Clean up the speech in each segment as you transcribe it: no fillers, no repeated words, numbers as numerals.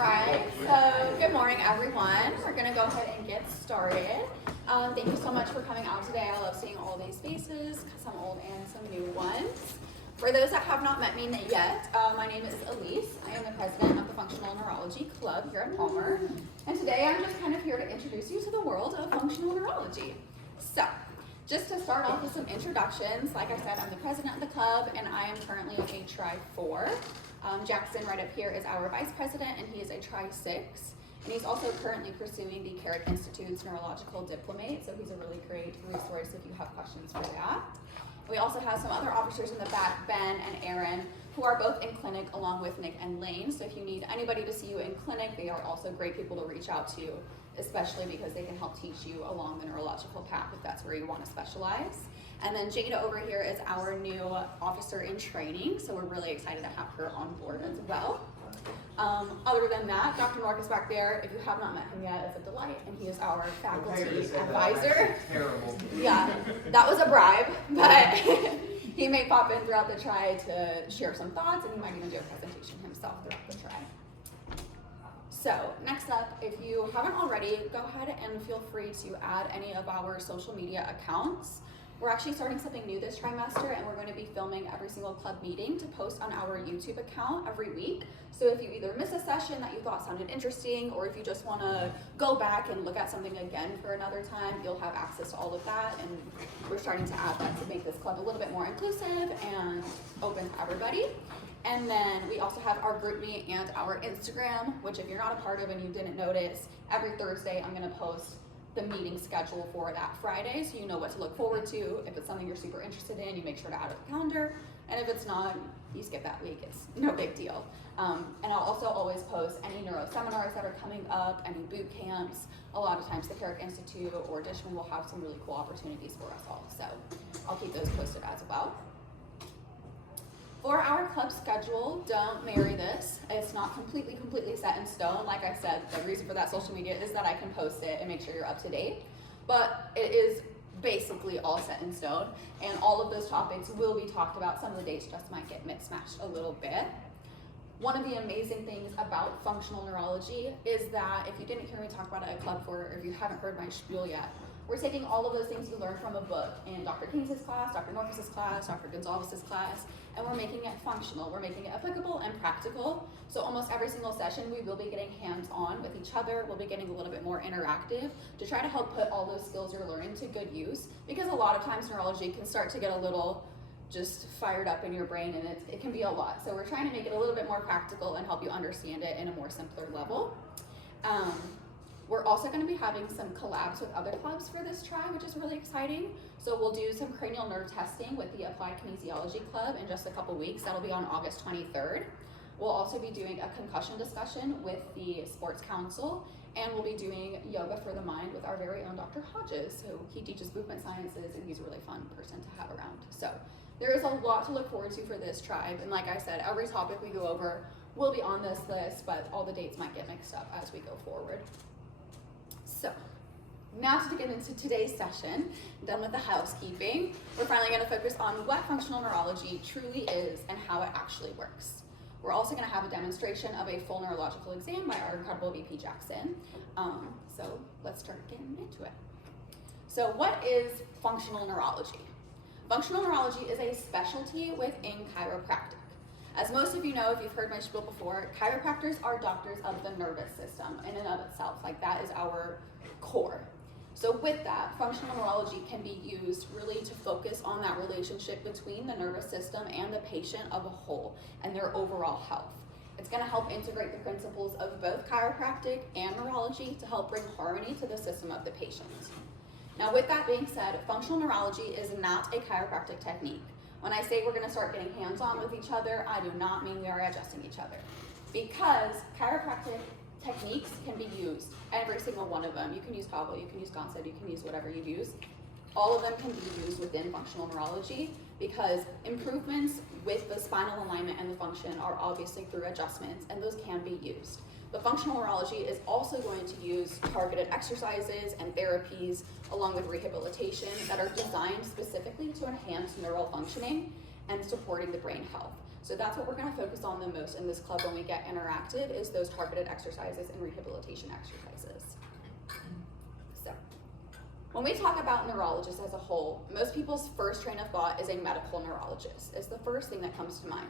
right, so good morning everyone. We're gonna go ahead and get started. Thank you so much for coming out today. I love seeing all these faces, some old and some new ones. For those that have not met me yet, my name is Elise. I am the president of the Functional Neurology Club here at Palmer. And today I'm just kind of here to introduce you to the world of functional neurology. So, just to start off with some introductions, like I said, I'm the president of the club and I am currently a Tri-4. Jackson right up here is our vice president and he is a Tri-6. And he's also currently pursuing the Carrick Institute's neurological diplomate, so he's a really great resource if you have questions for that. We also have some other officers in the back, Ben and Aaron, who are both in clinic along with Nick and Lane. So if you need anybody to see you in clinic, they are also great people to reach out to, especially because they can help teach you along the neurological path if that's where you want to specialize. And then Jada over here is our new officer in training, so we're really excited to have her on board as well. Other than that, Dr. Marcus back there, if you have not met him yet, is a delight, and he is our faculty advisor. Terrible. Yeah, that was a bribe, but he may pop in throughout the try to share some thoughts, and he might even do a presentation himself throughout the try. So next up, if you haven't already, go ahead and feel free to add any of our social media accounts. We're actually starting something new this trimester, and we're going to be filming every single club meeting to post on our YouTube account every week. So if you either miss a session that you thought sounded interesting, or if you just want to go back and look at something again for another time, you'll have access to all of that. And we're starting to add that to make this club a little bit more inclusive and open to everybody. And then we also have our GroupMe and our Instagram, which if you're not a part of and you didn't notice, every Thursday I'm going to post the meeting schedule for that Friday, so you know what to look forward to. If it's something you're super interested in, you make sure to add it to the calendar, and if it's not, you skip that week. It's no big deal. And I'll also always post any neuro seminars that are coming up, any boot camps. A lot of times the Carrick Institute or Richmond will have some really cool opportunities for us all, so I'll keep those posted as well. For our club schedule, don't marry this. It's not completely set in stone. Like I said, the reason for that social media is that I can post it and make sure you're up to date. But it is basically all set in stone, and all of those topics will be talked about. Some of the dates just might get mismatched a little bit. One of the amazing things about functional neurology is that if you didn't hear me talk about it at Club 4, or if you haven't heard my spiel yet, we're taking all of those things you learned from a book in Dr. King's class, Dr. Norcus's class, Dr. Gonzalez's class, and we're making it functional. We're making it applicable and practical. So almost every single session we will be getting hands-on with each other. We'll be getting a little bit more interactive to try to help put all those skills you're learning to good use, because a lot of times neurology can start to get a little just fired up in your brain, and it can be a lot. So we're trying to make it a little bit more practical and help you understand it in a more simpler level. We're also going to be having some collabs with other clubs for this try, which is really exciting. So we'll do some cranial nerve testing with the Applied Kinesiology Club in just a couple weeks. That'll be on August 23rd. We'll also be doing a concussion discussion with the Sports Council, and we'll be doing yoga for the mind with our very own Dr. Hodges. So he teaches movement sciences, and he's a really fun person to have around. So there is a lot to look forward to for this tribe. And like I said, every topic we go over will be on this list, but all the dates might get mixed up as we go forward. So, now to get into today's session, done with the housekeeping, we're finally going to focus on what functional neurology truly is and how it actually works. We're also going to have a demonstration of a full neurological exam by our incredible VP Jackson. So let's start getting into it. So what is functional neurology? Functional neurology is a specialty within chiropractic. As most of you know, if you've heard my spiel before, chiropractors are doctors of the nervous system in and of itself. Like, that is our core. So with that, functional neurology can be used really to focus on that relationship between the nervous system and the patient of a whole and their overall health. It's going to help integrate the principles of both chiropractic and neurology to help bring harmony to the system of the patient. Now, with that being said, functional neurology is not a chiropractic technique. When I say we're going to start getting hands-on with each other, I do not mean we are adjusting each other, because chiropractic techniques can be used, every single one of them. You can use Hobble, you can use Gonstead, you can use whatever you use. All of them can be used within functional neurology, because improvements with the spinal alignment and the function are obviously through adjustments, and those can be used. But functional neurology is also going to use targeted exercises and therapies along with rehabilitation that are designed specifically to enhance neural functioning and supporting the brain health. So that's what we're going to focus on the most in this club when we get interactive, is those targeted exercises and rehabilitation exercises. So when we talk about neurologists as a whole, most people's first train of thought is a medical neurologist. It's the first thing that comes to mind.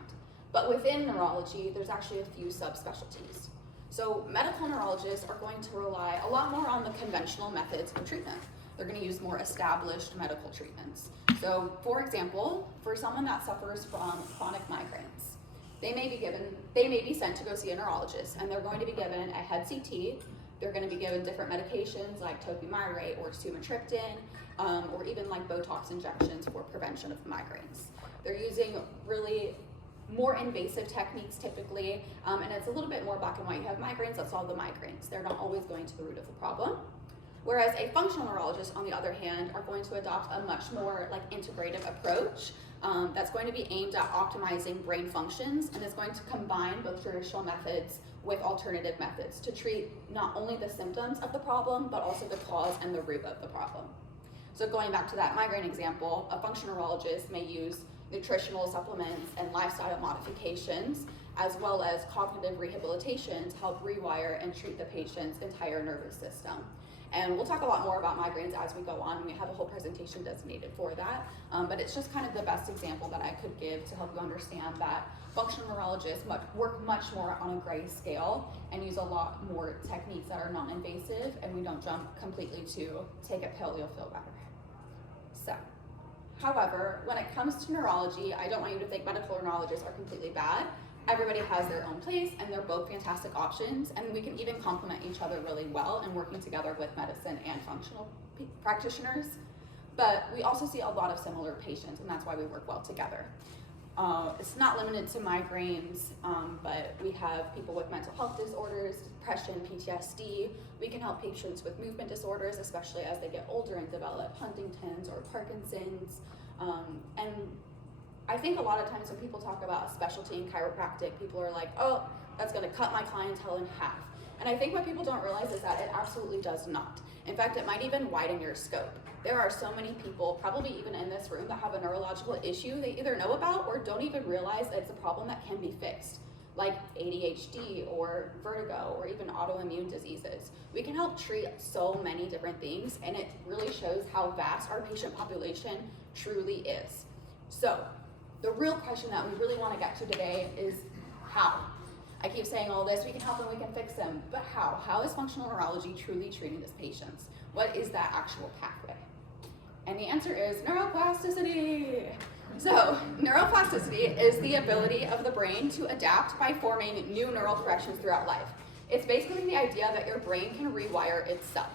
But within neurology, there's actually a few subspecialties. So medical neurologists are going to rely a lot more on the conventional methods of treatment. They're going to use more established medical treatments. So for example, for someone that suffers from chronic migraines, they may be sent to go see a neurologist, and they're going to be given a head CT. They're going to be given different medications like topiramate or sumatriptan, or even like Botox injections for prevention of migraines. They're using really more invasive techniques typically, and it's a little bit more black and white. You have migraines, let's solve the migraines. They're not always going to the root of the problem. Whereas a functional neurologist, on the other hand, are going to adopt a much more like integrative approach that's going to be aimed at optimizing brain functions, and is going to combine both traditional methods with alternative methods to treat not only the symptoms of the problem, but also the cause and the root of the problem. So going back to that migraine example, a functional neurologist may use nutritional supplements and lifestyle modifications, as well as cognitive rehabilitation to help rewire and treat the patient's entire nervous system. And we'll talk a lot more about migraines as we go on. We have a whole presentation designated for that, but it's just kind of the best example that I could give to help you understand that functional neurologists work much more on a gray scale and use a lot more techniques that are non-invasive, and we don't jump completely to take a pill, you'll feel better. So, however, when it comes to neurology, I don't want you to think medical neurologists are completely bad. Everybody has their own place, and they're both fantastic options, and we can even complement each other really well in working together with medicine and functional practitioners. But we also see a lot of similar patients, and that's why we work well together. It's not limited to migraines, but we have people with mental health disorders, depression, PTSD. We can help patients with movement disorders, especially as they get older and develop Huntington's or Parkinson's. And I think a lot of times when people talk about a specialty in chiropractic, people are like, oh, that's gonna cut my clientele in half. And I think what people don't realize is that it absolutely does not. In fact, it might even widen your scope. There are so many people, probably even in this room, that have a neurological issue they either know about or don't even realize that it's a problem that can be fixed, like ADHD or vertigo or even autoimmune diseases. We can help treat so many different things, and it really shows how vast our patient population truly is. So the real question that we really want to get to today is how? I keep saying all this, we can help them, we can fix them, but how? How is functional neurology truly treating these patients? What is that actual pathway? And the answer is neuroplasticity. So neuroplasticity is the ability of the brain to adapt by forming new neural connections throughout life. It's basically the idea that your brain can rewire itself.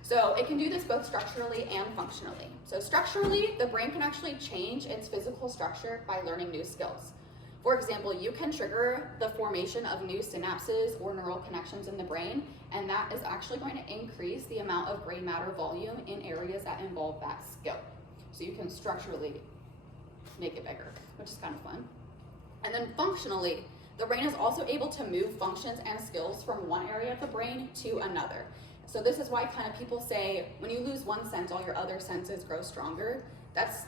So it can do this both structurally and functionally. So structurally, the brain can actually change its physical structure by learning new skills. For example, you can trigger the formation of new synapses or neural connections in the brain, and that is actually going to increase the amount of gray matter volume in areas that involve that skill. So you can structurally make it bigger, which is kind of fun. And then functionally, the brain is also able to move functions and skills from one area of the brain to another. So this is why kind of people say, when you lose one sense, all your other senses grow stronger. That's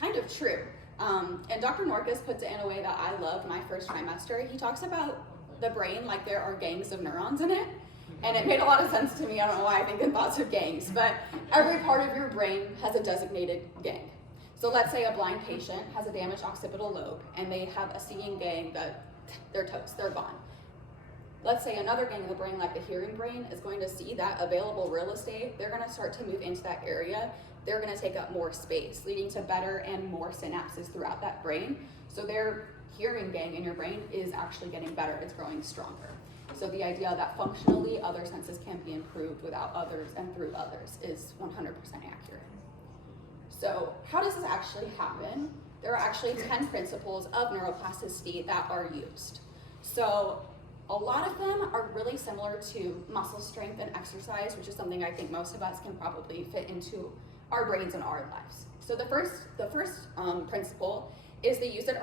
kind of true. And Dr. Norkus puts it in a way that I loved my first trimester. He talks about the brain like there are gangs of neurons in it. And it made a lot of sense to me. I don't know why I think in thoughts of gangs, but every part of your brain has a designated gang. So let's say a blind patient has a damaged occipital lobe and they have a seeing gang that they're toast, they're gone. Let's say another gang in the brain, like the hearing brain, is going to see that available real estate. They're going to start to move into that area. They're going to take up more space, leading to better and more synapses throughout that brain. So their hearing gang in your brain is actually getting better. It's growing stronger. So the idea that functionally other senses can be improved without others and through others is 100% accurate. So how does this actually happen? There are actually 10 principles of neuroplasticity that are used. So a lot of them are really similar to muscle strength and exercise, which is something I think most of us can probably fit into our brains and our lives. So the first principle is the use it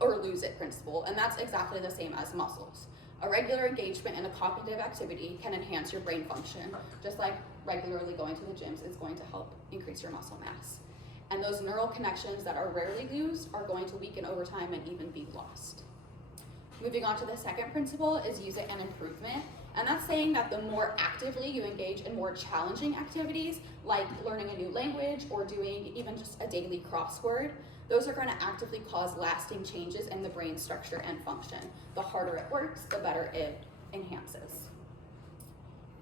or lose it principle, and that's exactly the same as muscles. A regular engagement in a cognitive activity can enhance your brain function, just like regularly going to the gyms is going to help increase your muscle mass. And those neural connections that are rarely used are going to weaken over time and even be lost. Moving on to the second principle is use it and improvement. And that's saying that the more actively you engage in more challenging activities, like learning a new language or doing even just a daily crossword, those are going to actively cause lasting changes in the brain structure and function. The harder it works, the better it enhances.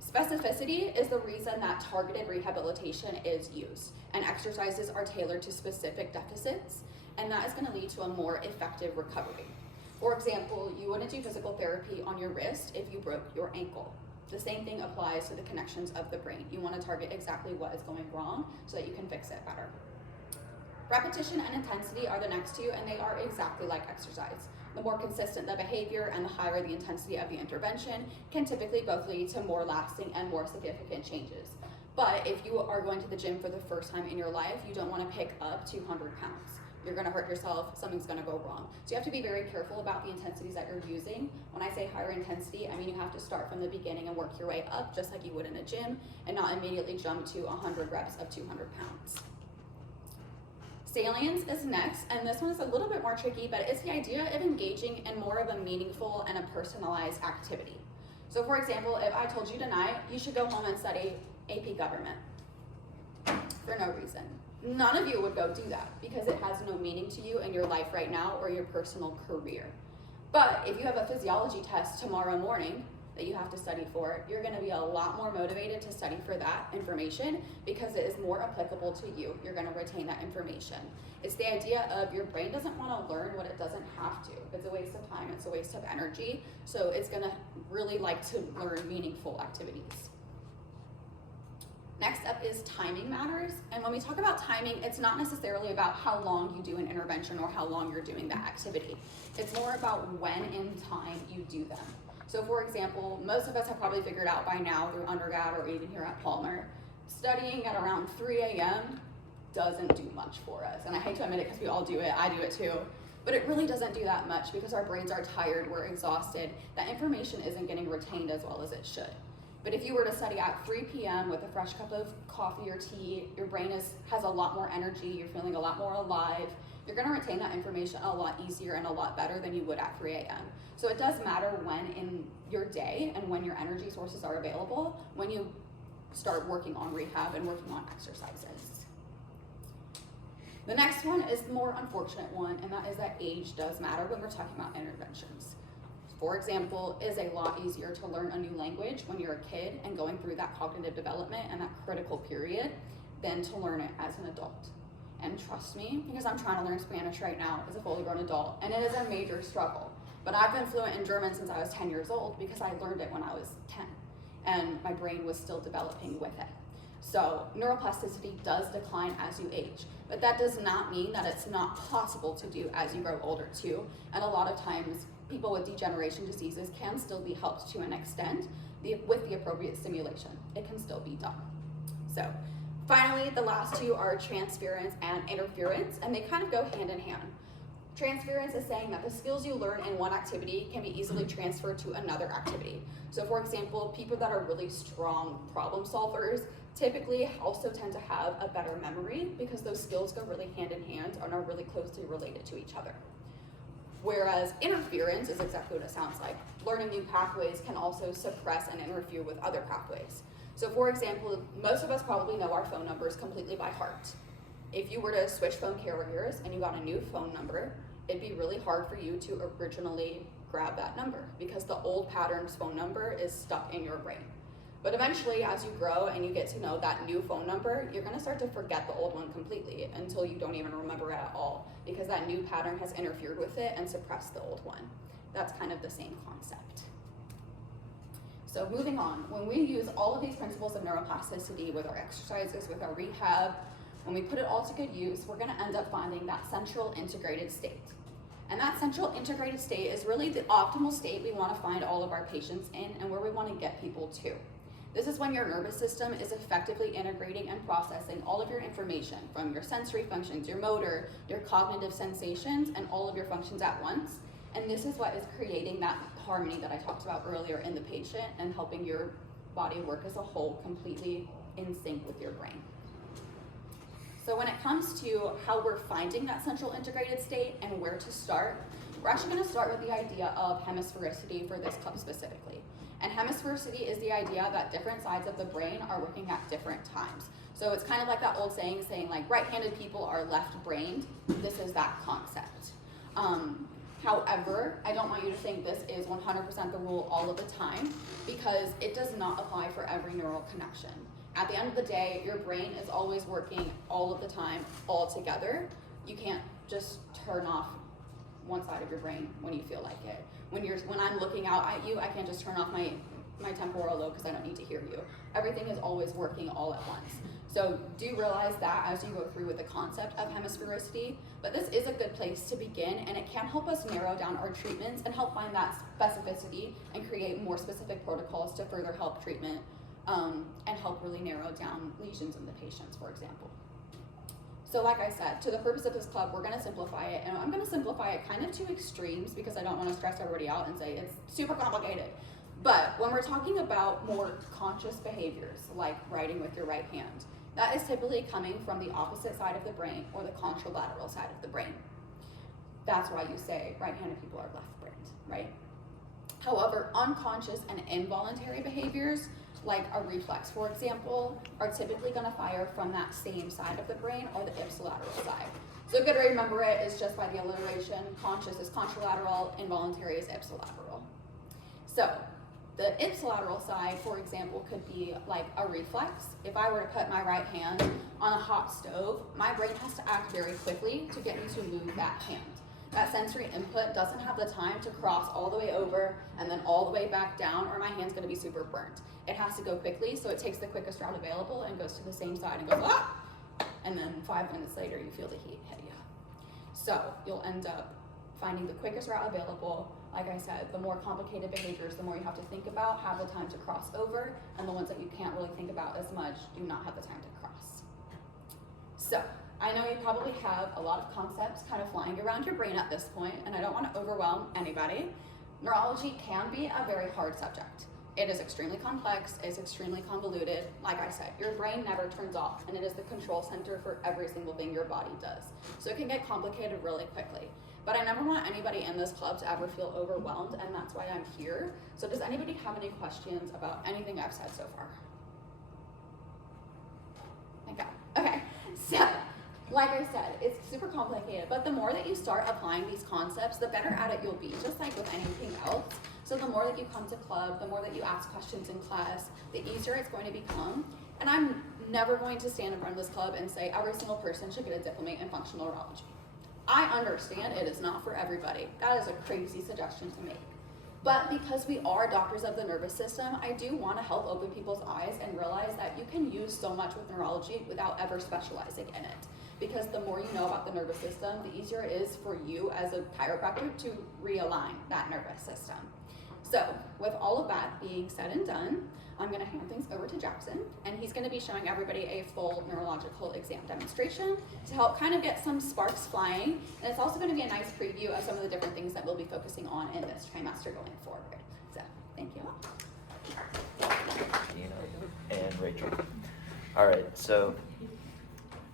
Specificity is the reason that targeted rehabilitation is used, and exercises are tailored to specific deficits, and that is going to lead to a more effective recovery. For example, you wouldn't do physical therapy on your wrist if you broke your ankle. The same thing applies to the connections of the brain. You want to target exactly what is going wrong so that you can fix it better. Repetition and intensity are the next two, and they are exactly like exercise. The more consistent the behavior and the higher the intensity of the intervention can typically both lead to more lasting and more significant changes. But if you are going to the gym for the first time in your life, you don't want to pick up 200 pounds. You're going to hurt yourself, something's going to go wrong. So you have to be very careful about the intensities that you're using. When I say higher intensity, I mean you have to start from the beginning and work your way up just like you would in a gym, and not immediately jump to 100 reps of 200 pounds. Salience is next, and this one is a little bit more tricky, but it's the idea of engaging in more of a meaningful and a personalized activity. So for example, if I told you tonight, you should go home and study AP Government for no reason, none of you would go do that because it has no meaning to you in your life right now or your personal career. But if you have a physiology test tomorrow morning that you have to study for, you're going to be a lot more motivated to study for that information because it is more applicable to you. You're going to retain that information. It's the idea of your brain doesn't want to learn what it doesn't have to. It's a waste of time, it's a waste of energy, so it's going to really like to learn meaningful activities. Next up is timing matters, and when we talk about timing, it's not necessarily about how long you do an intervention or how long you're doing that activity. It's more about when in time you do them. So for example, most of us have probably figured out by now through undergrad or even here at Palmer, studying at around 3 a.m. doesn't do much for us. And I hate to admit it because we all do it, I do it too. But it really doesn't do that much because our brains are tired, we're exhausted, that information isn't getting retained as well as it should. But if you were to study at 3 p.m. with a fresh cup of coffee or tea, your brain has a lot more energy, you're feeling a lot more alive, you're gonna retain that information a lot easier and a lot better than you would at 3 a.m. So it does matter when in your day and when your energy sources are available, when you start working on rehab and working on exercises. The next one is the more unfortunate one, and that is that age does matter when we're talking about interventions. For example, it is a lot easier to learn a new language when you're a kid and going through that cognitive development and that critical period than to learn it as an adult. And trust me, because I'm trying to learn Spanish right now as a fully grown adult, and it is a major struggle. But I've been fluent in German since I was 10 years old because I learned it when I was 10, and my brain was still developing with it. So neuroplasticity does decline as you age, but that does not mean that it's not possible to do as you grow older too. And a lot of times, people with degeneration diseases can still be helped to an extent with the appropriate stimulation. It can still be done. So finally, the last two are transference and interference, and they kind of go hand in hand. Transference is saying that the skills you learn in one activity can be easily transferred to another activity. So for example, people that are really strong problem solvers typically also tend to have a better memory because those skills go really hand in hand and are really closely related to each other. Whereas interference is exactly what it sounds like. Learning new pathways can also suppress and interfere with other pathways. So for example, most of us probably know our phone numbers completely by heart. If you were to switch phone carriers and you got a new phone number, it'd be really hard for you to originally grab that number because the old pattern's phone number is stuck in your brain. But eventually, as you grow and you get to know that new phone number, you're gonna start to forget the old one completely until you don't even remember it at all because that new pattern has interfered with it and suppressed the old one. That's kind of the same concept. So moving on, when we use all of these principles of neuroplasticity with our exercises, with our rehab, when we put it all to good use, we're gonna end up finding that central integrated state. And that central integrated state is really the optimal state we wanna find all of our patients in and where we wanna get people to. This is when your nervous system is effectively integrating and processing all of your information from your sensory functions, your motor, your cognitive sensations, and all of your functions at once. And this is what is creating that harmony that I talked about earlier in the patient and helping your body work as a whole completely in sync with your brain. So when it comes to how we're finding that central integrated state and where to start, we're actually going to start with the idea of hemisphericity for this club specifically. And hemisphericity is the idea that different sides of the brain are working at different times. So it's kind of like that old saying like right-handed people are left-brained. This is that concept. However, I don't want you to think this is 100% the rule all of the time, because it does not apply for every neural connection. At the end of the day, your brain is always working all of the time, all together. You can't just turn off one side of your brain when you feel like it. When I'm looking out at you, I can't just turn off my temporal lobe because I don't need to hear you. Everything is always working all at once. So do realize that as you go through with the concept of hemisphericity, but this is a good place to begin, and it can help us narrow down our treatments and help find that specificity and create more specific protocols to further help treatment and help really narrow down lesions in the patients, for example. So like I said, to the purpose of this club, we're gonna simplify it, and I'm gonna simplify it kind of to extremes because I don't wanna stress everybody out and say it's super complicated. But when we're talking about more conscious behaviors, like writing with your right hand, that is typically coming from the opposite side of the brain or the contralateral side of the brain. That's why you say right-handed people are left-brained, right? However, unconscious and involuntary behaviors, like a reflex, for example, are typically gonna fire from that same side of the brain or the ipsilateral side. So a good way to remember it is just by the alliteration. Conscious is contralateral, involuntary is ipsilateral. So the ipsilateral side, for example, could be like a reflex. If I were to put my right hand on a hot stove, my brain has to act very quickly to get me to move that hand. That sensory input doesn't have the time to cross all the way over and then all the way back down, or my hand's gonna be super burnt. It has to go quickly, so it takes the quickest route available and goes to the same side and goes, ah! And then 5 minutes later, you feel the heat hit you. So you'll end up finding the quickest route available. Like I said, the more complicated behaviors, the more you have to think about, have the time to cross over, and the ones that you can't really think about as much do not have the time to cross. So I know you probably have a lot of concepts kind of flying around your brain at this point, and I don't want to overwhelm anybody. Neurology can be a very hard subject. It is extremely complex, it's extremely convoluted. Like I said, your brain never turns off, and it is the control center for every single thing your body does. So it can get complicated really quickly. But I never want anybody in this club to ever feel overwhelmed, and that's why I'm here. So does anybody have any questions about anything I've said so far? Okay, so like I said, it's super complicated, but the more that you start applying these concepts, the better at it you'll be, just like with anything else. So the more that you come to club, the more that you ask questions in class, the easier it's going to become. And I'm never going to stand in front of this club and say every single person should get a diplomate in functional neurology. I understand it is not for everybody. That is a crazy suggestion to make. But because we are doctors of the nervous system, I do want to help open people's eyes and realize that you can use so much with neurology without ever specializing in it. Because the more you know about the nervous system, the easier it is for you as a chiropractor to realign that nervous system. So with all of that being said and done, I'm going to hand things over to Jackson, and he's going to be showing everybody a full neurological exam demonstration to help kind of get some sparks flying. And it's also going to be a nice preview of some of the different things that we'll be focusing on in this trimester going forward. So thank you all. Nina and Rachel. All right, so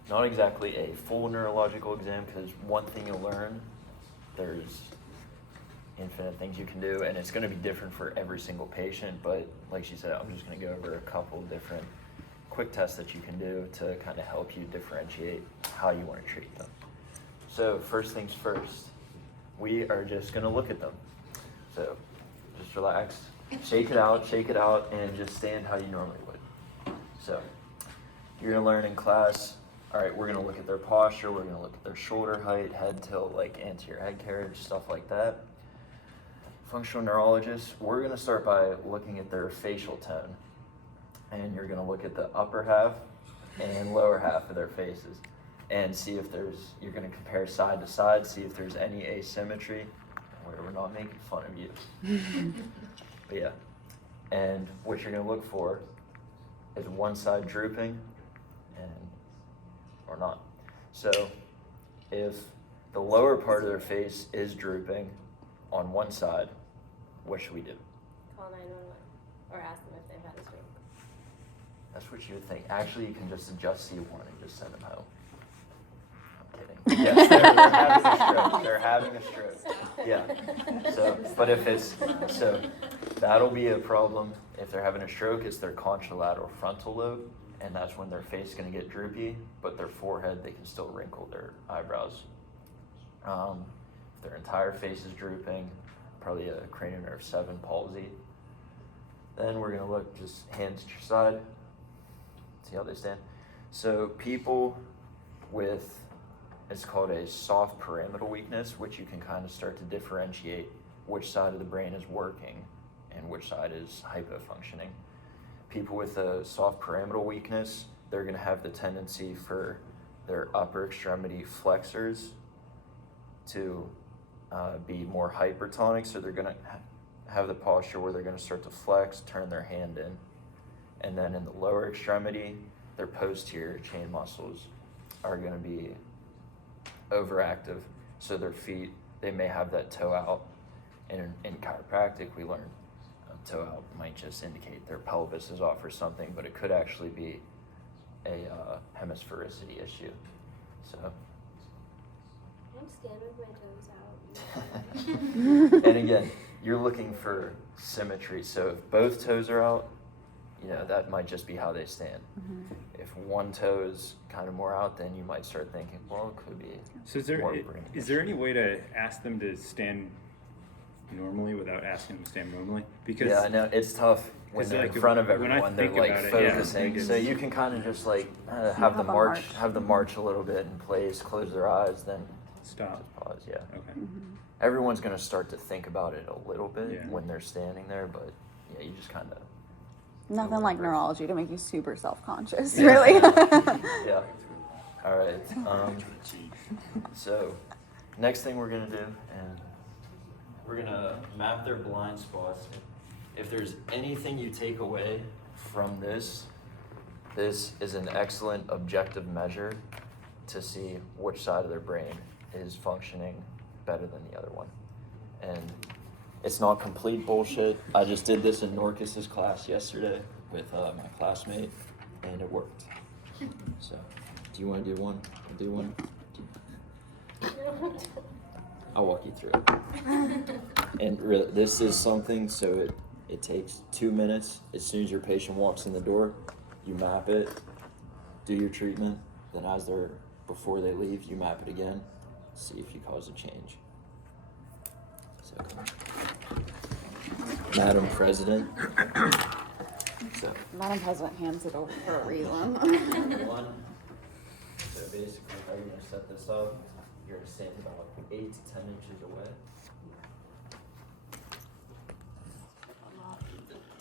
not exactly a full neurological exam, because one thing you'll learn, there's infinite things you can do, and it's going to be different for every single patient. But like she said, I'm just going to go over a couple different quick tests that you can do to kind of help you differentiate how you want to treat them. So first things first, we are just going to look at them. So just relax, shake it out, and just stand how you normally would. So you're going to learn in class, all right, we're going to look at their posture, we're going to look at their shoulder height, head tilt, like anterior head carriage, stuff like that. Functional neurologists, we're going to start by looking at their facial tone. And you're going to look at the upper half and lower half of their faces and see if you're going to compare side to side, see if there's any asymmetry. We're not making fun of you. But yeah. And what you're going to look for is one side drooping or not. So if the lower part of their face is drooping on one side, what should we do? Call 911 or ask them if they've had a stroke. That's what you would think. Actually, you can just adjust C1 and just send them home. kidding. Yes, they're having a stroke. They're having a stroke. Yeah. So, but if it's, so that'll be a problem. If they're having a stroke, it's their contralateral frontal lobe, and that's when their face is going to get droopy, but their forehead, they can still wrinkle their eyebrows. If their entire face is drooping, probably a cranial nerve 7 palsy. Then we're going to look just hands to your side, see how they stand. So people with, it's called a soft pyramidal weakness, which you can kind of start to differentiate which side of the brain is working and which side is hypofunctioning. People with a soft pyramidal weakness, they're going to have the tendency for their upper extremity flexors to be more hypertonic, so they're going to have the posture where they're going to start to flex, turn their hand in. And then in the lower extremity, their posterior chain muscles are going to be overactive, so their feet, they may have that toe out. And in chiropractic, we learn toe out might just indicate their pelvis is off or something, but it could actually be a hemisphericity issue. So. I'm scared with my toes out. And again, you're looking for symmetry. So if both toes are out, you know, that might just be how they stand. Mm-hmm. If one toe is kind of more out, then you might start thinking, well, it could be. So is there any way to ask them to stand normally without asking them to stand normally? Because yeah, I know it's tough when they're in front of everyone. They're like focusing, so you can kind of just like have them march a little bit in place, close their eyes, then stop. Just pause. Yeah. Okay. Mm-hmm. Everyone's gonna start to think about it a little bit when they're standing there, but yeah, you just kind of. Nothing like neurology to make you super self-conscious, really. Yeah. All right. So, next thing we're gonna do, and we're gonna map their blind spots. If there's anything you take away from this, this is an excellent objective measure to see which side of their brain is functioning better than the other one. And it's not complete bullshit. I just did this in Norcus's class yesterday with my classmate, and it worked. So, do you want to do one? Do one? I'll walk you through it. And really, this is something, so it takes 2 minutes. As soon as your patient walks in the door, you map it, do your treatment, then before they leave, you map it again, see if you cause a change. So, Madam President. So, Madam President hands it over for a reason. one. So basically, how you're going to set this up, you're going to stand about 8 to 10 inches away.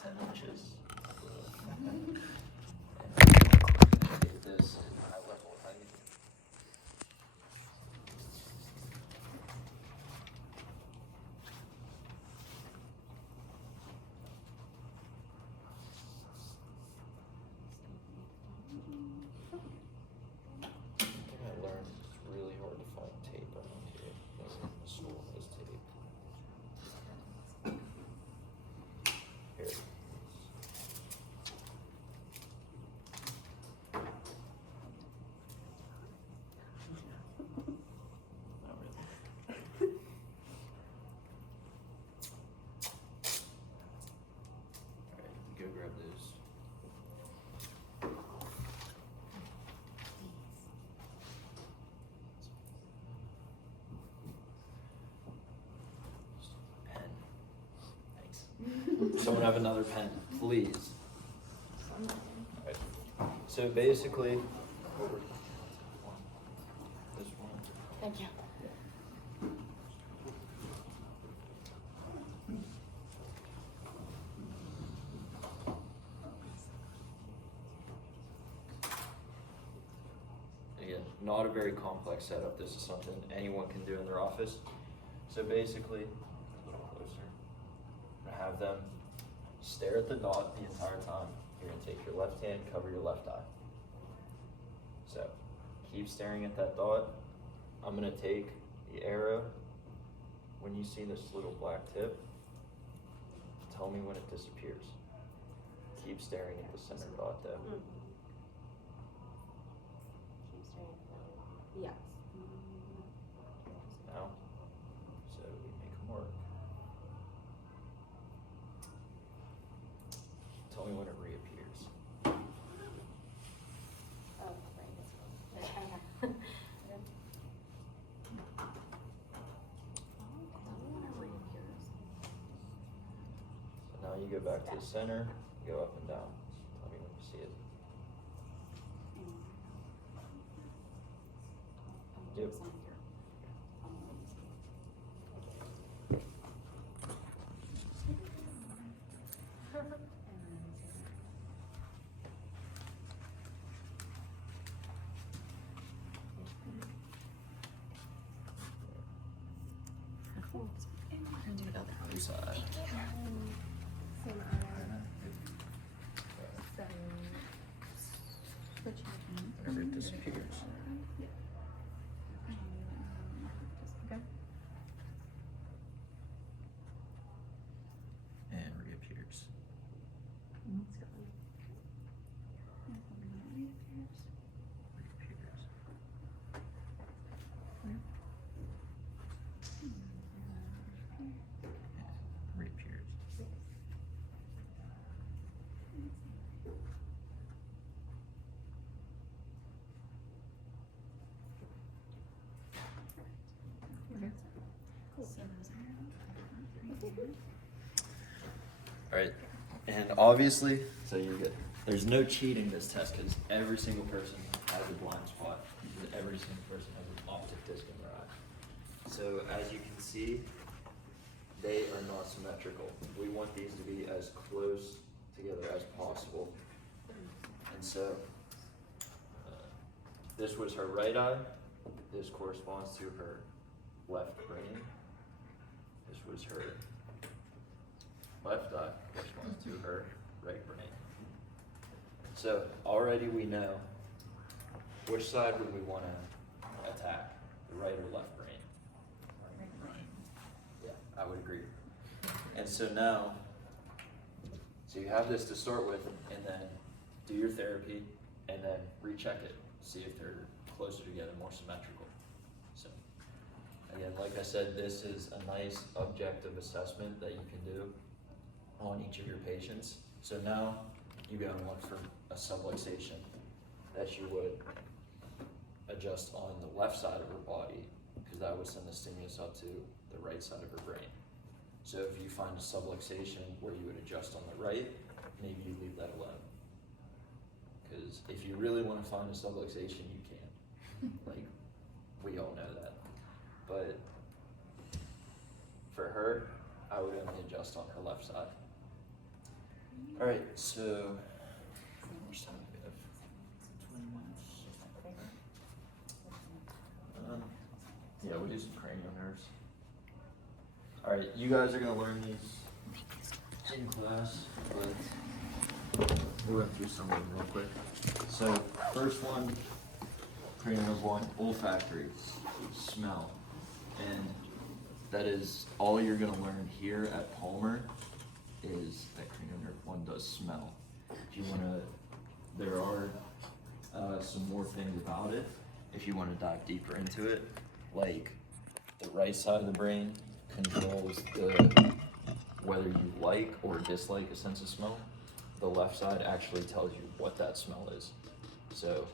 10 inches. And get this high level height. I learned it's really hard to find tape around here. The school has tape. Here. Not really. Alright, go grab those. Pen. Thanks. Someone have another pen, please. Alright. So basically, this one. Thank you. Again, not a very complex setup. This is something anyone can do in their office. So basically, a little closer, have them stare at the dot the entire time. You're going to take your left hand, cover your left eye. So keep staring at that dot. I'm going to take the arrow. When you see this little black tip, tell me when it disappears. Keep staring at the center dot though. Keep staring at that. Yes. Now you go back to the center, go up and down. Let me see it. Yep. Other side. Whenever it disappears. And reappears. Reappears. And reappears. All right, and obviously, so you're good. There's no cheating this test because every single person has a blind spot. Every single person has an optic disc in their eye. So as you can see, they are not symmetrical. We want these to be as close together as possible. And so this was her right eye. This corresponds to her left brain. This was her left eye, corresponds to her right brain. So already we know which side would we want to attack, the right or left brain? Right. Yeah, I would agree. And so now, so you have this to start with, and then do your therapy, and then recheck it, see if they're closer together, more symmetrical. So again, like I said, this is a nice objective assessment that you can do on each of your patients. So now you go and look for a subluxation that you would adjust on the left side of her body, because that would send the stimulus up to the right side of her brain. So if you find a subluxation where you would adjust on the right, maybe you leave that alone. Because if you really want to find a subluxation, you can. Like, we all know that. But for her, I would only adjust on her left side. All right, so how much time do we have? 20 minutes. Yeah, we'll do some cranial nerves. All right, you guys are gonna learn these in class, but we'll go through some of them real quick. So first one, cranial nerve 1, olfactory, smell, and that is all you're gonna learn here at Palmer. Is that cranial nerve 1 does smell. If you wanna, there are some more things about it. If you wanna dive deeper into it, like the right side of the brain controls whether you like or dislike a sense of smell. The left side actually tells you what that smell is. So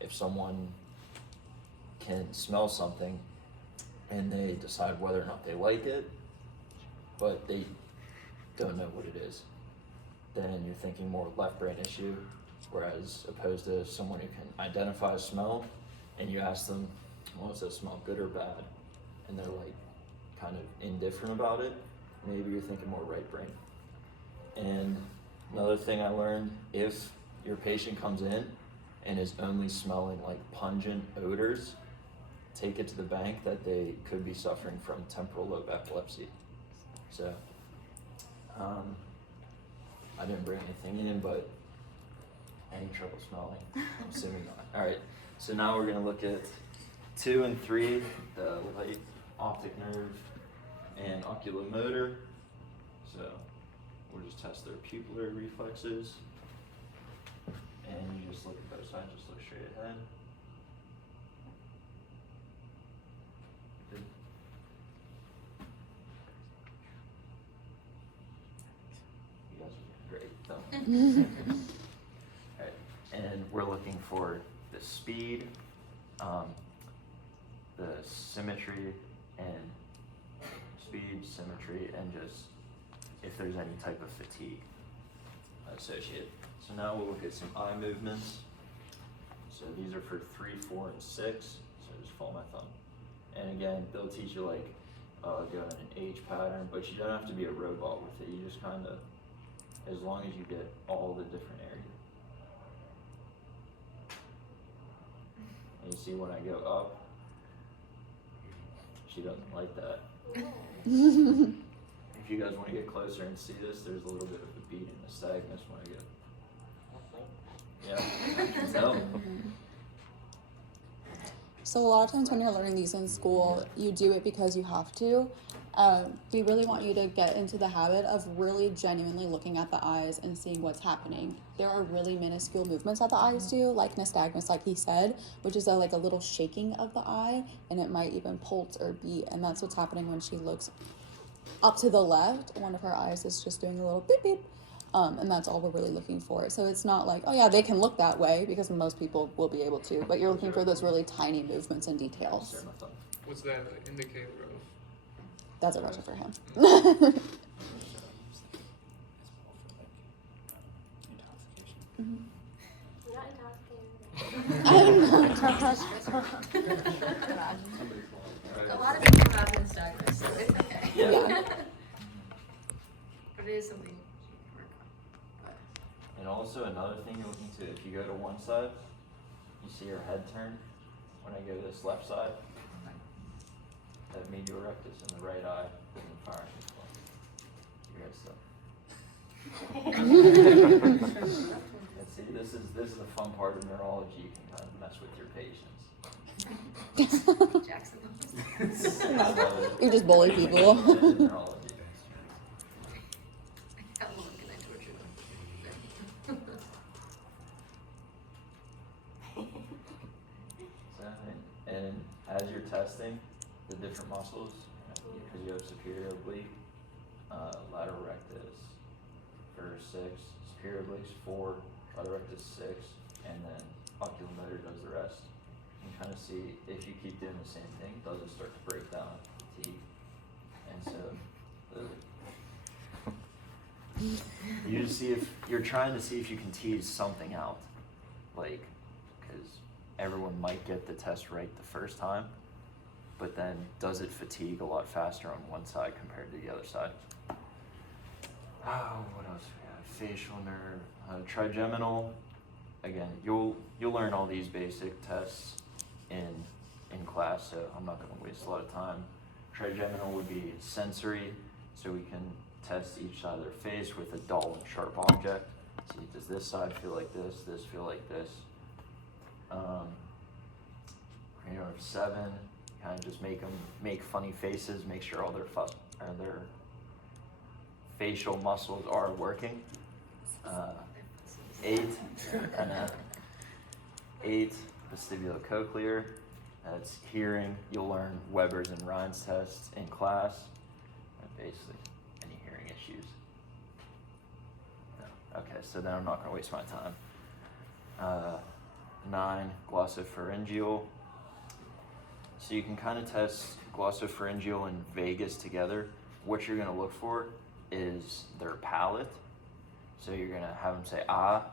if someone can smell something and they decide whether or not they like it, but they don't know what it is, then you're thinking more left brain issue, whereas opposed to someone who can identify a smell and you ask them, well, does that smell good or bad? And they're like kind of indifferent about it, maybe you're thinking more right brain. And another thing I learned, if your patient comes in and is only smelling like pungent odors, take it to the bank that they could be suffering from temporal lobe epilepsy. So I didn't bring anything in, but any trouble smelling? I'm assuming not. All right, so now we're gonna look at 2 and 3, the light optic nerve and oculomotor. So we'll just test their pupillary reflexes. And you just look at both sides, just look straight ahead. Good. You guys are great, though. Alright, and we're looking for the speed, the symmetry, and speed, symmetry, and just if there's any type of fatigue associated. So now we'll look at some eye movements. So these are for 3, 4, and 6. So just follow my thumb. And again, they'll teach you like go in an H pattern, but you don't have to be a robot with it. You just kind of, as long as you get all the different areas. And you see when I go up, she doesn't like that. If you guys want to get closer and see this, there's a little bit of a beat in the nystagmus when I get. Yeah. No. So a lot of times when you're learning these in school, you do it because you have to. We really want you to get into the habit of really genuinely looking at the eyes and seeing what's happening. There are really minuscule movements that the eyes do, like nystagmus, like he said, which is like a little shaking of the eye, and it might even pulse or beat, and that's what's happening when she looks up to the left. One of her eyes is just doing a little beep beep. And that's all we're really looking for. So it's not like, oh yeah, they can look that way, because most people will be able to, but you're looking for those really tiny movements and details. What's that indicator of? That's a Russia for him. You're not intoxicated. A lot of people have nystagmus, so it's okay. Yeah. But it is something you can work on. And also another thing you're looking to, if you go to one side, you see her head turn. When I go to this left side, that medial rectus in the right eye isn't firing as well. You guys still. And see, this is the fun part of neurology. You can kind of mess with your patients. Jackson. You just bully people. Neurology. How long can I torture them? So, and as you're testing the different muscles, because you have superior oblique, lateral rectus for 6, superior obliques 4, lateral rectus 6, and then oculomotor does the rest. You can kind of see if you keep doing the same thing, does it start to break down fatigue? And so you just see if you're trying to see if you can tease something out, like, because everyone might get the test right the first time, but then does it fatigue a lot faster on one side compared to the other side? Oh, what else we have? Facial nerve, trigeminal. Again, you'll learn all these basic tests in class, so I'm not going to waste a lot of time. Trigeminal would be sensory, so we can test each side of their face with a dull and sharp object. See, does this side feel like this feel like this? Cranial nerve 7, kind of just make funny faces, make sure all their facial muscles are working. 8, and 8, vestibulocochlear. That's hearing. You'll learn Weber's and Rhine's tests in class. And basically, any hearing issues. No. Okay, so then I'm not going to waste my time. 9, glossopharyngeal. So you can kind of test glossopharyngeal and vagus together. What you're going to look for is their palate. So you're going to have them say ah,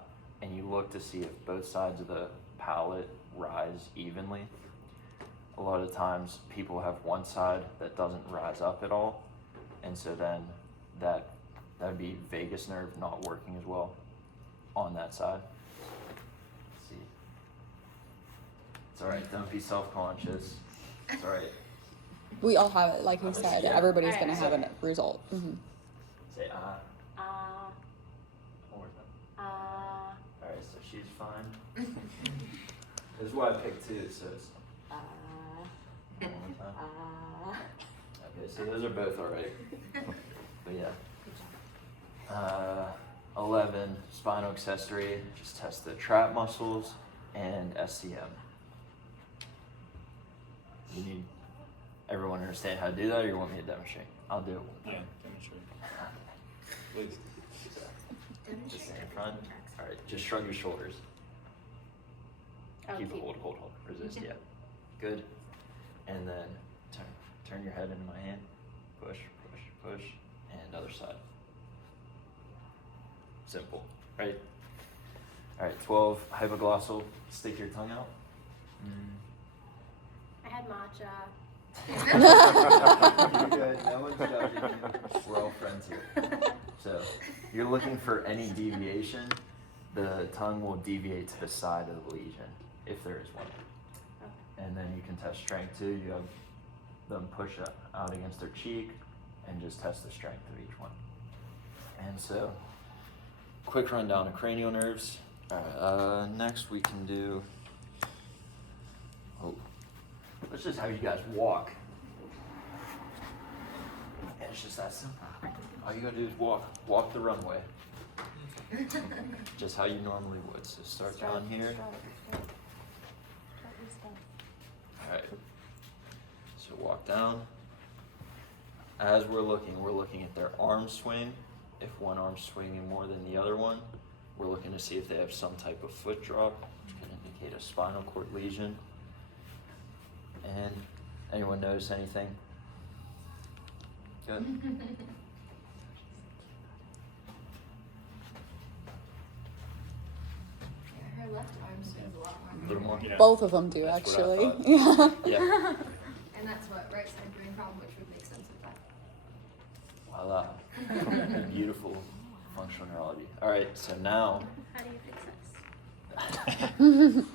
and you look to see if both sides of the palate rise evenly. A lot of times people have one side that doesn't rise up at all, and so then that would be vagus nerve not working as well on that side. Let's see. It's all right, don't be self-conscious. It's all right. We all have it, like he said. Yeah. Everybody's going to have a result. Say ah. One more time. All right, so she's fine. This is why I picked 2, so it's one more time. Okay, so those are both all right. But yeah. 11, spinal accessory, just test the trap muscles and SCM. You need everyone to understand how to do that, or you want me to demonstrate? I'll do it. Yeah, demonstrate. Please. Just stand in front. All right, just shrug your shoulders. Keep it, hold. Resist, yeah. Good. And then turn your head into my hand. Push, and other side. Simple, right? All right, 12, hypoglossal, stick your tongue out. I had matcha. You're good, no one's judging you. We're all friends here. So, you're looking for any deviation, the tongue will deviate to the side of the lesion, if there is one. And then you can test strength too. You have them push out against their cheek and just test the strength of each one. And so, quick rundown of cranial nerves. Next we can do, let's just have you guys walk. And it's just that simple. All you gotta do is walk the runway. Just how you normally would. So start down here. Alright. So walk down. As we're looking at their arm swing. If one arm's swinging more than the other one, we're looking to see if they have some type of foot drop, which can indicate a spinal cord lesion. And anyone notice anything? Good. Yeah, her left arm swings a lot A more. little more? Yeah. Both of them do, That's what I actually. thought. Yeah. Yeah. And that's what right side brain problem, which would make sense with that. Voila. Beautiful functional neurology. All right, so now How do you fix this?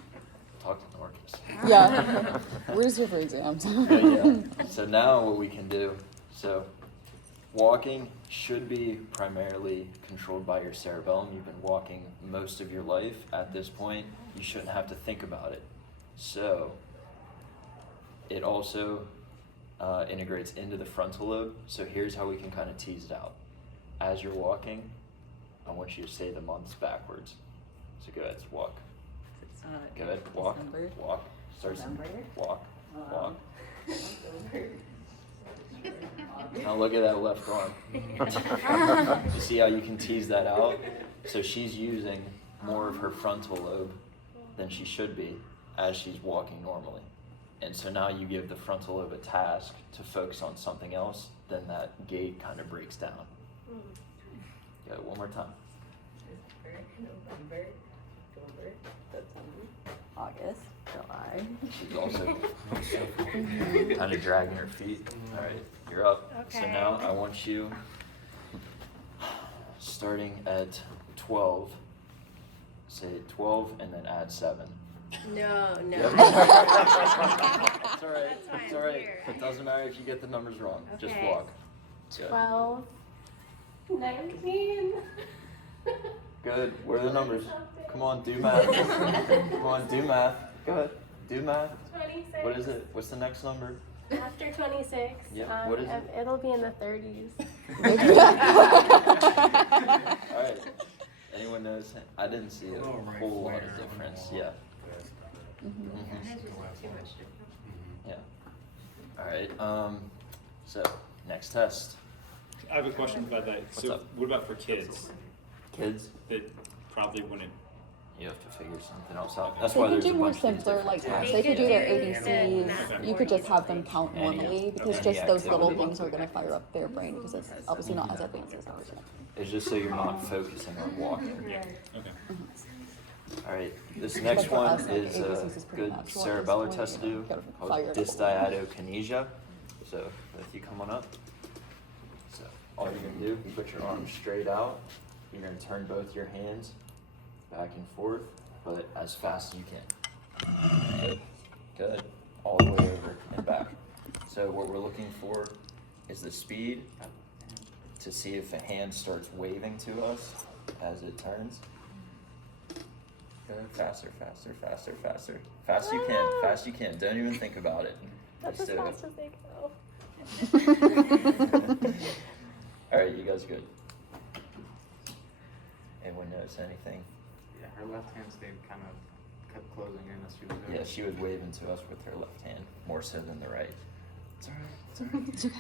talk to Norcus. Yeah. Where's your for exams? Yeah. So now what we can do, so walking should be primarily controlled by your cerebellum. You've been walking most of your life. At this point, you shouldn't have to think about it. So it also integrates into the frontal lobe. So here's how we can kind of tease it out. As you're walking, I want you to say the months backwards. So go ahead, walk. Go ahead, walk, walk. Start walk, walk. Now look at that left arm. You see how you can tease that out? So she's using more of her frontal lobe than she should be as she's walking normally. And so now you give the frontal lobe a task to focus on something else, then that gait kind of breaks down. Go one more time. November, September, August, July. She's also kind of dragging her feet. All right, you're up. So Okay. now I want you, starting at 12, say 12 and then add 7. No, no. Yep. It's all right. That's why It's I'm all right. here. It doesn't matter if you get the numbers wrong. Just Okay. walk. Good. 12, 19. Good. What are the numbers? Come on, do math. Come on, do math. Go ahead. Do math. 26. What is it? What's the next number? After 26, Yep, what is it? it'll be in the 30s. All right. Anyone knows? I didn't see a whole lot of difference. Yeah. Mhm. Hers isn't too much different. Yeah. All right. So next test. I have a question about that. What's So up? what about for kids Kids, that probably wouldn't? you have to figure something else out. That's They why can there's a do more bunch of these simpler different like tests. tasks. They could do their do ABCs. math You could just have them count Any- normally because any just those little activity. things are going to fire up their brain because it's obviously not as advanced as ours. It's just so you're not focusing on walking. Okay. All right. This next But for one us, like, is ABCs a is pretty good natural at this cerebellar point, test to do gotta called fire it up. dystiotokinesia. So if you come on up, so all you're gonna do, you put your arms straight out. You're gonna turn both your hands back and forth, but as fast as you can. Good. Good. All the way over and back. So what we're looking for is the speed to see if a hand starts waving to us as it turns. Go faster, faster, faster, faster. Fast you can, fast you can. Don't even think about it. That's Just as do it. fast as they go. All right, you guys good? Anyone notice anything? Yeah, her left hand stayed kind of kept closing in as she was doing Yeah, it. she was waving to us with her left hand, more so than the right. It's all right. It's all right.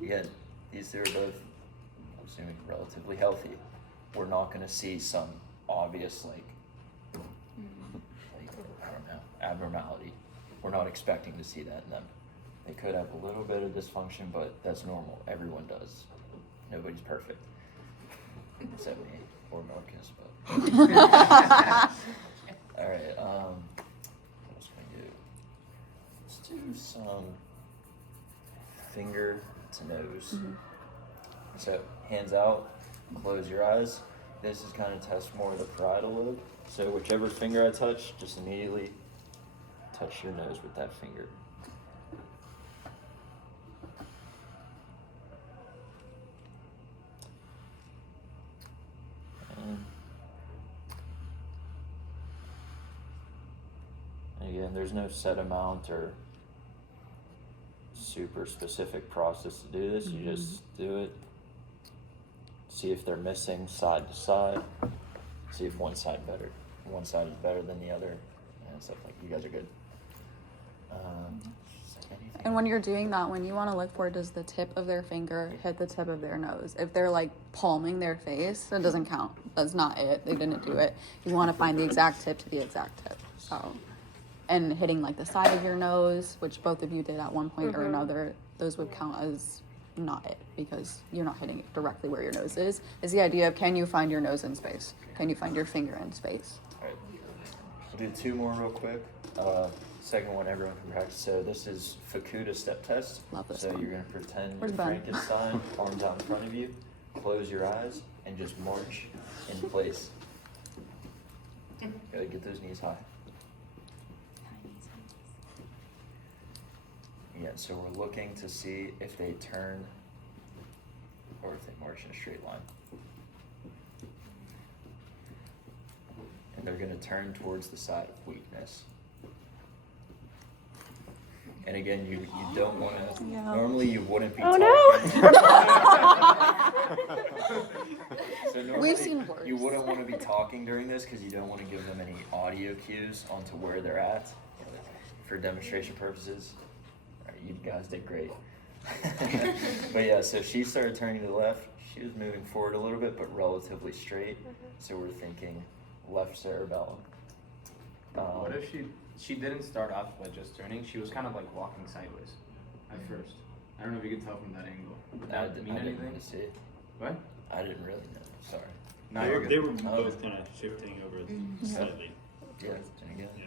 Yeah, these two are both, I'm assuming, relatively healthy. We're not going to see some obvious, like, I don't know, abnormality. We're not expecting to see that in them. They could have a little bit of dysfunction, but that's normal. Everyone does. Nobody's perfect. Except me or Marcus, but. All right. What else can we do? Let's do some finger to nose. So hands out, close your eyes. This is kind of test more of the parietal lobe. So whichever finger I touch, just immediately touch your nose with that finger. And again, there's no set amount or super specific process to do this. You just do it. See if they're missing side to side. See if one side is better than the other, and stuff like. You guys are good. And when you're doing that, when you want to look for, does the tip of their finger hit the tip of their nose? If they're like palming their face, that doesn't count. That's not it. They didn't do it. You want to find the exact tip to the exact tip. So, and hitting like the side of your nose, which both of you did at one point or another, those would count as not it because you're not hitting it directly where your nose is the idea of, can you find your nose in space? Can you find your finger in space? All right. We'll do two more real quick. Second one everyone can practice. So this is Fukuda step test. Love this So one. you're going to pretend Where's you're Ben? Frankenstein, arms out in front of you, close your eyes, and just march in place. Gotta get those knees high. Yeah, so we're looking to see if they turn or if they march in a straight line. And they're going to turn towards the side of weakness. And again, you don't want to, normally you wouldn't be talking. So normally We've seen worse. you wouldn't want to be talking during this because you don't want to give them any audio cues onto where they're at for demonstration purposes. All right, you guys did great. But yeah, so she started turning to the left. She was moving forward a little bit, but relatively straight. So we're thinking left cerebellum. What if she didn't start off by just turning? She was kind of like walking sideways at first. I don't know if you can tell from that angle. Would that mean I didn't anything? really see it. What? I didn't really know. Sorry. No, you're They good. were both kind of shifting over slightly. Yeah. And again. Yeah.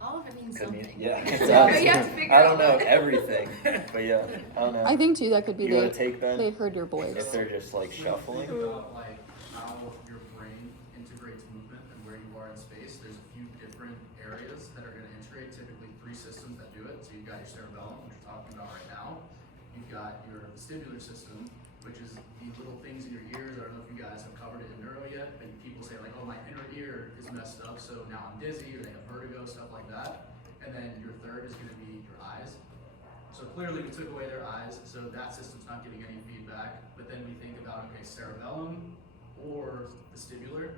All of it means Could mean, something. yeah, But exactly. you have to figure I out don't know what. everything, but yeah, I don't know. I think too that could be You wanna take Ben? they heard your If voice. they're just like shuffling. About like how your brain integrates movement and where you are in space. There's a few different areas that are going to integrate. Typically 3 systems that do it. So you've got your cerebellum, which we're talking about right now. You've got your vestibular system, which is the little things in your ears. I don't know if you guys have covered it in neuro yet, but people say like, oh, my inner ear is messed up, so now I'm dizzy, or they have vertigo, stuff like that. And then your third is going to be your eyes. So clearly we took away their eyes, so that system's not getting any feedback. But then we think about, okay, cerebellum or vestibular.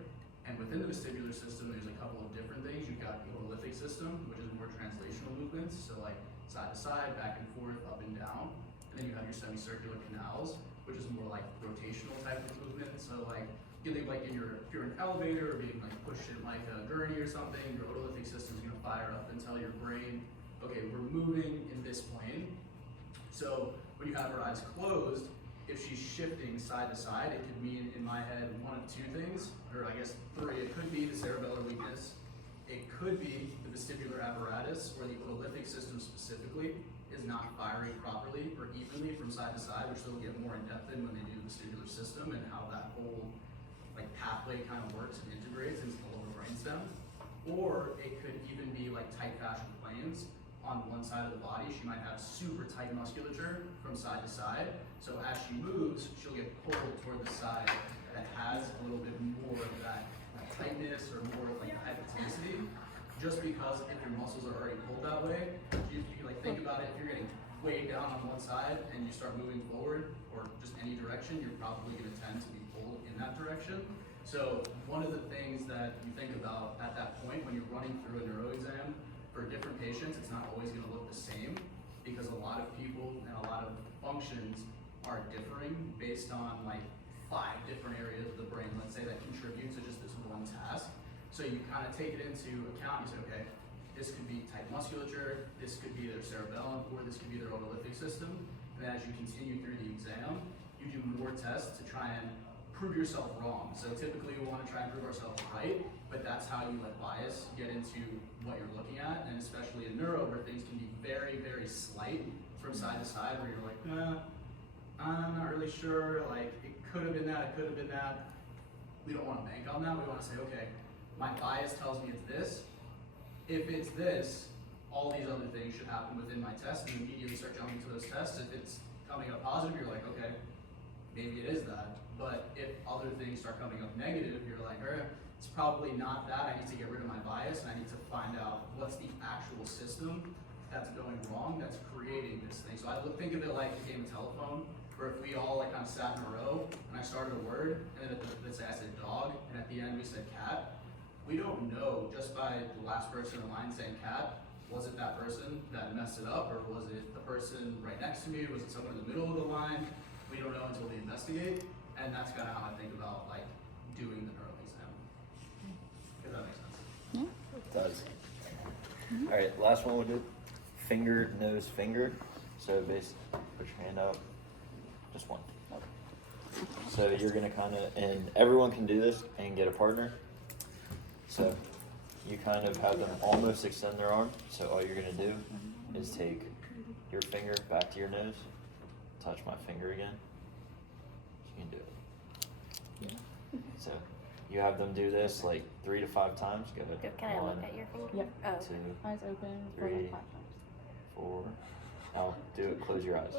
And within the vestibular system, there's a couple of different things. You've got the otolithic system, which is more translational movements. So like side to side, back and forth, up and down. And then you have your semicircular canals, which is more like rotational type of movement. So like, you think like if you're in an elevator or being like pushed in like a gurney or something, your otolithic system is gonna fire up and tell your brain, okay, we're moving in this plane. So when you have her eyes closed, if she's shifting side to side, it could mean in my head one of 2 things, or I guess 3. It could be the cerebellar weakness. It could be the vestibular apparatus, or the otolithic system specifically is not firing properly or evenly from side to side, which they'll get more in depth in when they do the vestibular system and how that whole like pathway kind of works and integrates into the lower brainstem. Or it could even be like tight fascial planes. On one side of the body, she might have super tight musculature from side to side. So as she moves, she'll get pulled toward the side that has a little bit more of that tightness or more of like hypertonicity. Just because if your muscles are already pulled that way, you can like think about it, if you're getting weighed down on one side and you start moving forward or just any direction, you're probably going to tend to be pulled in that direction. So one of the things that you think about at that point when you're running through a neuro exam for different patients, it's not always going to look the same because a lot of people and a lot of functions are differing based on like 5 different areas of the brain, let's say, that contribute to just this one task. So you kind of take it into account. You say, okay, this could be tight musculature, this could be their cerebellum, or this could be their otolithic system. And then as you continue through the exam, you do more tests to try and prove yourself wrong. So typically we want to try and prove ourselves right, but that's how you let bias get into what you're looking at, and especially in neuro where things can be very, very slight from side to side where you're like, I'm not really sure, like it could have been that, it could have been that. We don't want to bank on that. We want to say, okay, my bias tells me it's this. If it's this, all these other things should happen within my test, and immediately start jumping to those tests. If it's coming up positive, you're like, okay, maybe it is that. But if other things start coming up negative, you're like, it's probably not that. I need to get rid of my bias, and I need to find out what's the actual system that's going wrong, that's creating this thing. So I think of it like a game of telephone, where if we all like kind of sat in a row, and I started a word, and then let's say I said dog, and at the end we said cat, we don't know just by the last person in line saying cat, was it that person that messed it up, or was it the person right next to me, was it someone in the middle of the line? We don't know until we investigate, and that's kind of how I think about like doing the neural exam. If that makes sense. Yeah. It does. All right, last one we'll do. Finger, nose, finger. So basically, put your hand out. Just one. Okay. So you're gonna kind of, and everyone can do this and get a partner. So you kind of have them almost extend their arm. So all you're gonna do is take your finger back to your nose, touch my finger again. You can do it. Yeah. So you have them do this like 3 to 5 times. Go ahead. Can I 1, look at your finger? Yep. Oh. 2, Eyes open, 4 3, to 5 times. 4. Now do it. Close your eyes.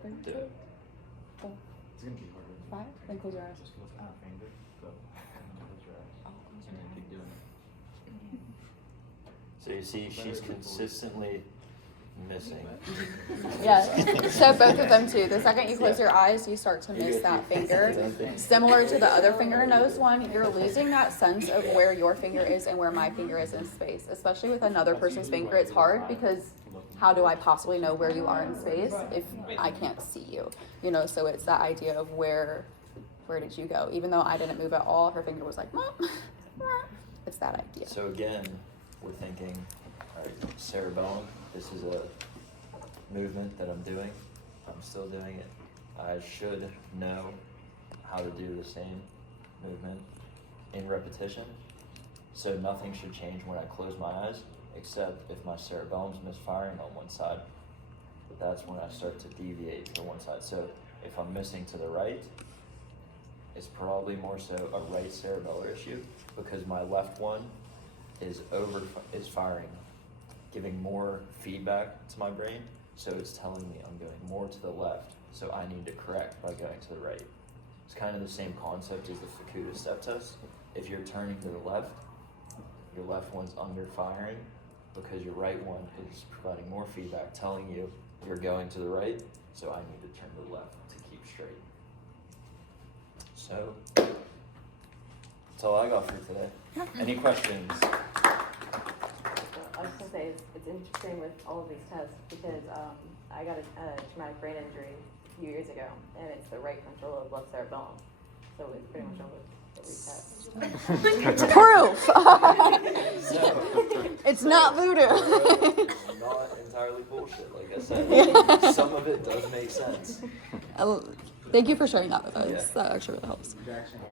3, Do it. 4, It's gonna be harder. 5, then close your eyes. Just look at my finger, go, and then close your eyes, and then keep doing it. So you see, she's consistently missing. Yeah. So both of them too. The second you close your eyes, you start to You miss get that the- finger. Similar to the other finger and nose one, you're losing that sense of where your finger is and where my finger is in space. Especially with another person's finger, it's hard because how do I possibly know where you are in space if I can't see you? You know, so it's that idea of where did you go? Even though I didn't move at all, her finger was like, "Mom." It's that idea. So again, we're thinking, all right, cerebellum, this is a movement that I'm doing. I'm still doing it. I should know how to do the same movement in repetition. So nothing should change when I close my eyes, except if my cerebellum's misfiring on one side. That's when I start to deviate to one side. So if I'm missing to the right, it's probably more so a right cerebellar issue because my left one is firing, giving more feedback to my brain. So it's telling me I'm going more to the left. So I need to correct by going to the right. It's kind of the same concept as the Fukuda step test. If you're turning to the left, your left one's under firing because your right one is providing more feedback, telling you you're going to the right. So I need to turn to the left to keep straight. So that's all I got for today. Any questions? I was gonna say it's interesting with all of these tests because I got a traumatic brain injury a few years ago, and it's the right ventral lobe, left cerebellum. So it's pretty much all every test. It's proof. So, It's not voodoo. not entirely bullshit, like I said. Some of it does make sense. Thank you for sharing that with us. Yeah. That actually really helps.